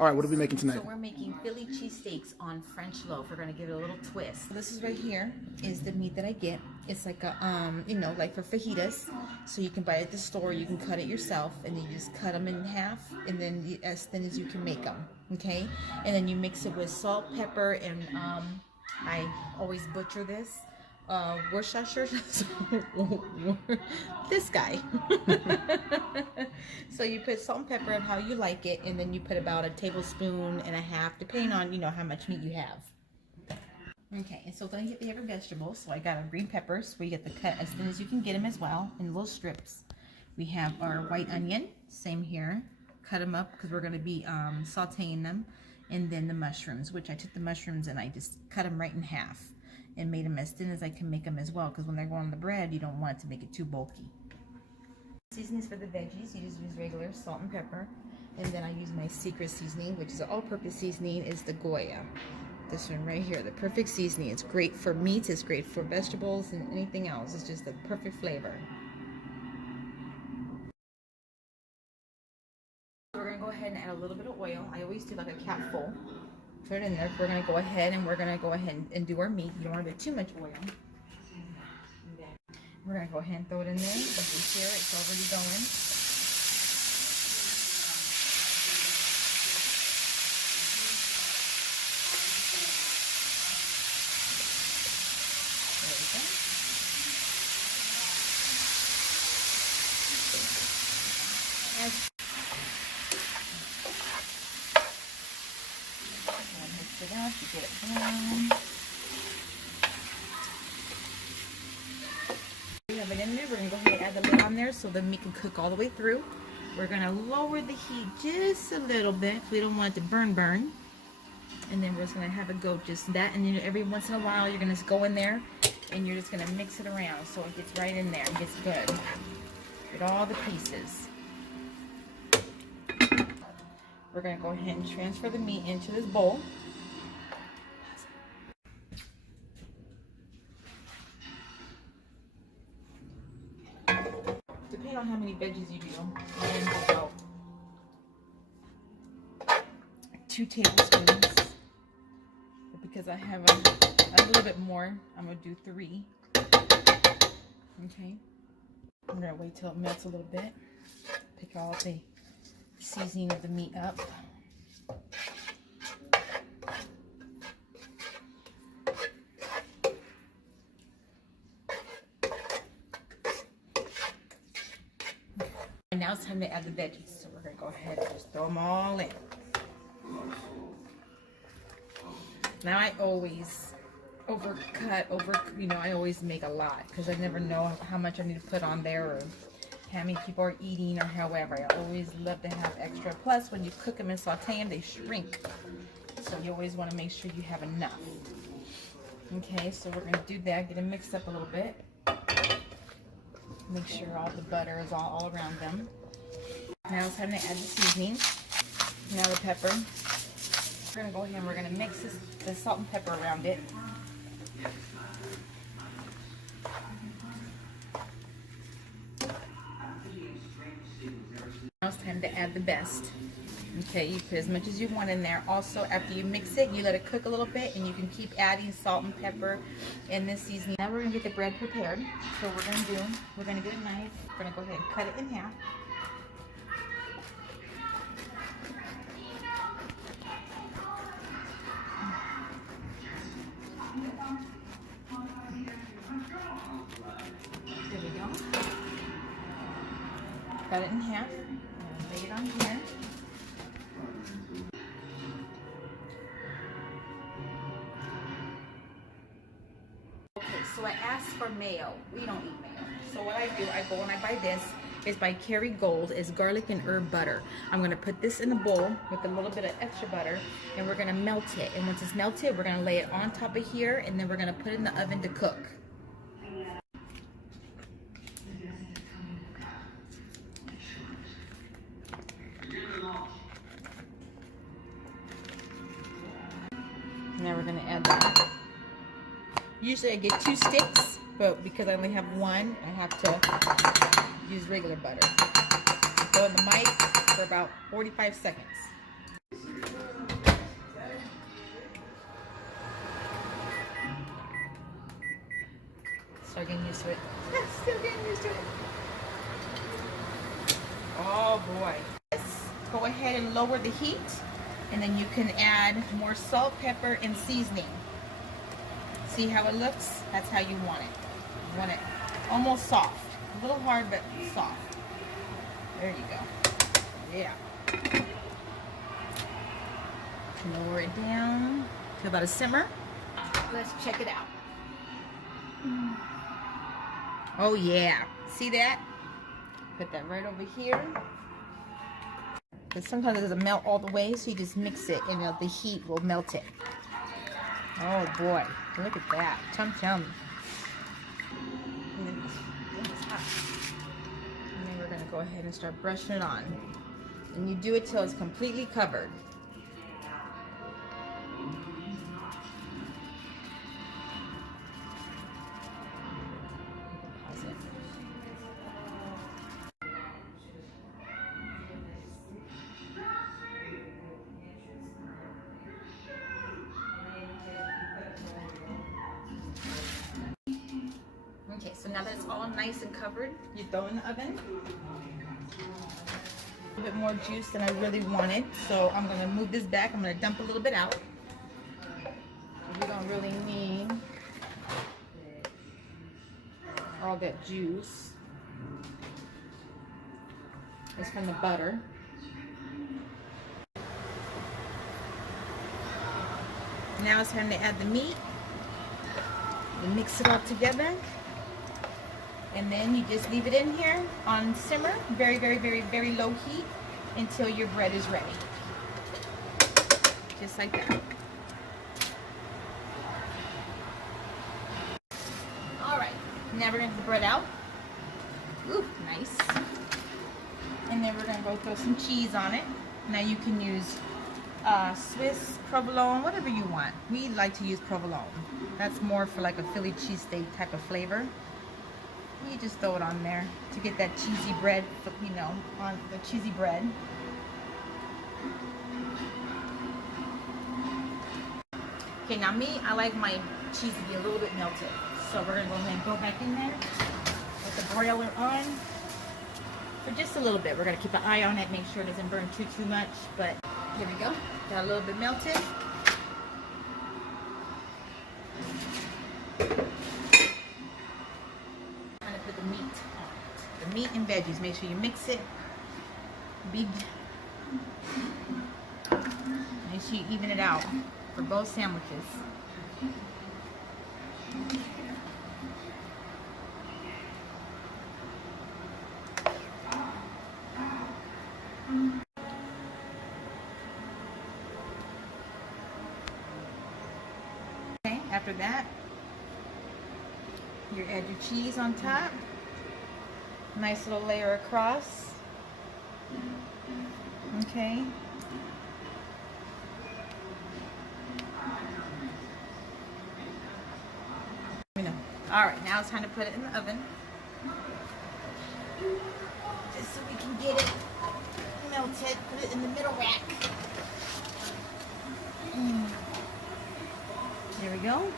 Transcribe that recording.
All right, what are we making tonight? So we're making Philly cheesesteaks on French loaf. We're gonna give it a little twist. This is right here is the meat that I get. It's like a you know, like for fajitas. So you can buy it at the store. You can cut it yourself, and then you just cut them in half, and then as thin as you can make them. Okay, and then you mix it with salt, pepper, and I always butcher this. Worcestershire. This guy. So you put salt and pepper and how you like it, and then you put about a tablespoon and a half, depending on how much meat you have. Okay, and so then you get the other vegetables. So I got our green peppers, where you get the cut as thin as you can get them as well, in little strips. We have our white onion, same here. Cut them up because we're going to be sauteing them, and then the mushrooms, which I took the mushrooms and I just cut them right in half and made them as thin as I can make them as well, because when they're going on the bread, you don't want it to make it too bulky. Seasonings for the veggies, you just use regular salt and pepper, and then I use my secret seasoning, which is an all-purpose seasoning, is the Goya. This one right here, the perfect seasoning. It's great for meats, it's great for vegetables, and anything else. It's just the perfect flavor. We're going to go ahead and add a little bit of oil. I always do like a capful. Put it in there. We're going to go ahead and do our meat. You don't want to do too much oil. We're going to go ahead and throw it in there. You can hear it. It's already going. There we go. Mix it up. You get it brown. We have it in there. We're going to go ahead and add the lid on there so the meat can cook all the way through. We're going to lower the heat just a little bit. We don't want it to burn. And then we're just going to have it go just that. And then every once in a while, you're going to just go in there and you're just going to mix it around so it gets right in there and gets good. Get all the pieces. We're going to go ahead and transfer the meat into this bowl. Depending on how many veggies you do, I'm going to do about 2 tablespoons. But because I have a little bit more, I'm going to do 3. Okay. I'm going to wait till it melts a little bit. Pick all the seasoning of the meat up. And now it's time to add the veggies. So we're going to go ahead and just throw them all in. Now I always I always make a lot because I never know how much I need to put on there or how many people are eating or however. I always love to have extra. Plus, when you cook them and saute them, they shrink. So you always want to make sure you have enough. Okay, so we're going to do that. Get them mixed up a little bit. Make sure all the butter is all around them. Now it's time to add the seasoning. Now the pepper. We're going to go ahead and we're going to mix the salt and pepper around it. Now it's time to add the best. Okay, you put as much as you want in there. Also, after you mix it, you let it cook a little bit, and you can keep adding salt and pepper in this seasoning. Now we're going to get the bread prepared. So what we're going to get a knife. We're going to go ahead and cut it in half. There we go. Cut it in half. Lay it on here. Okay, so I asked for mayo. We don't eat mayo. So what I do, I go and I buy this. It's by Kerry Gold. It's garlic and herb butter. I'm going to put this in a bowl with a little bit of extra butter, and we're going to melt it. And once it's melted, we're going to lay it on top of here, and then we're going to put it in the oven to cook. Now we're going to add that. Usually I get 2 sticks, but because I only have 1, I have to use regular butter. Go in the mic for about 45 seconds. We're getting used to it. Still getting used to it. Oh boy. Go ahead and lower the heat, and then you can add more salt, pepper, and seasoning. See how it looks? That's how you want it. You want it almost soft. A little hard, but soft. There you go. Yeah. Lower it down to about a simmer. Let's check it out. Oh yeah. See that? Put that right over here. Because sometimes it doesn't melt all the way, so you just mix it and the heat will melt it. Oh boy, look at that. Chum chum. And then we're going to go ahead and start brushing it on. And you do it till it's completely covered. Okay, so now that it's all nice and covered, you throw it in the oven. A bit more juice than I really wanted, so I'm going to move this back. I'm going to dump a little bit out. We don't really need all that juice. It's from the butter. Now it's time to add the meat. And mix it all together. And then you just leave it in here on simmer, very, very, very, very low heat until your bread is ready. Just like that. All right, now we're gonna get the bread out. Ooh, nice. And then we're gonna go throw some cheese on it. Now you can use Swiss, provolone, whatever you want. We like to use provolone. That's more for like a Philly cheesesteak type of flavor. You just throw it on there to get that cheesy bread, you know, on the cheesy bread. Okay, now me, I like my cheese to be a little bit melted. So we're gonna go ahead and go back in there with the broiler on for just a little bit. We're gonna keep an eye on it, make sure it doesn't burn too much, but here we go. Got a little bit melted. Put the meat on it. The meat and veggies. Make sure you mix it. Make sure you even it out for both sandwiches. Okay, after that, you add your cheese on top. Nice little layer across. Okay. Alright, now it's time to put it in the oven. Just so we can get it melted. Put it in the middle rack. There we go.